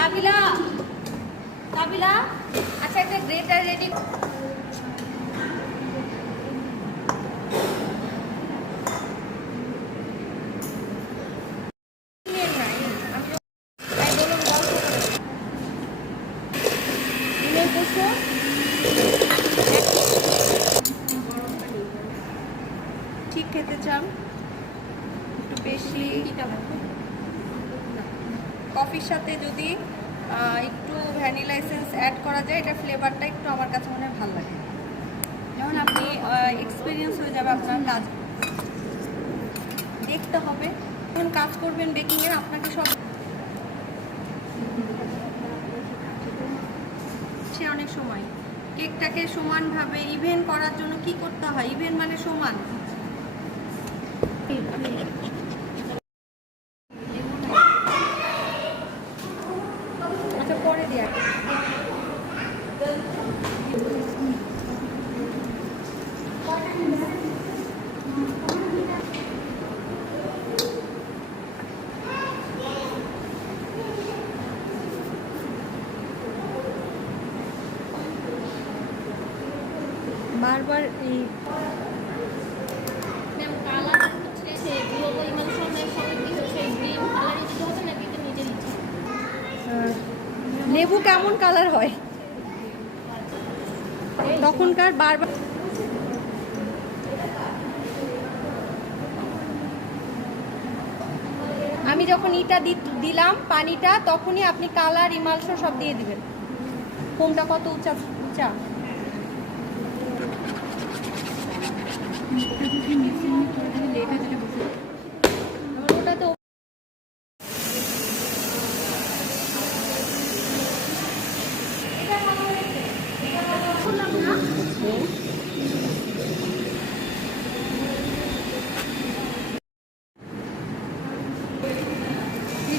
কাবিলা কাবিলা, আচ্ছা একটা greater ready. ঠিক খেতে চান একটু বেশি, কফির সাথে যদি একটু ভ্যানিলা এসেন্স অ্যাড করা যায়, এটা ফ্লেভারটা একটু আমার কাছে মনে হয় ভালো লাগে। যেমন আপনি এক্সপিরিয়েন্স হয়ে যাবে আপনার কাজ, দেখতে হবে যখন কাজ করবেন বেকিংয়ের আপনাকে সব সে অনেক সময় কেকটাকে সমানভাবে ইভেন করার জন্য কি করতে হয়, ইভেন মানে সমান। আচ্ছা পরে দেয়া বারবার এই লেবু কেমন কালার হয় তখনকার বারবার। আমি যখন ইটা দিলাম পানিটা, তখনই আপনি কালার ইমালশো সব দিয়ে দিবেন। ফোমটা কত উঁচা উঁচা, ওটা তো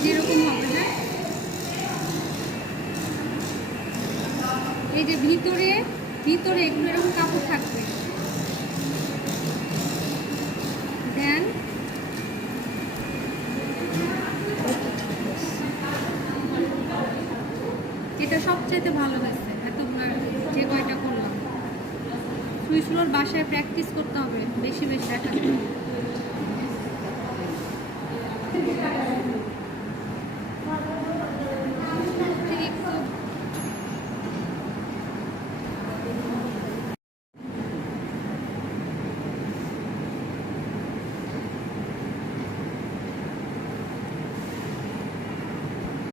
যেরকম হবে না, এই যে ভিতরে ভিতরে একটু এরকম কাপড় থাকবে, দেন এটা সবচেয়ে ভালো হয়েছে এতবার যে কয়টা করলাম। সুইস রোল বাসায় প্র্যাকটিস করতে হবে বেশি বেশি দেখা।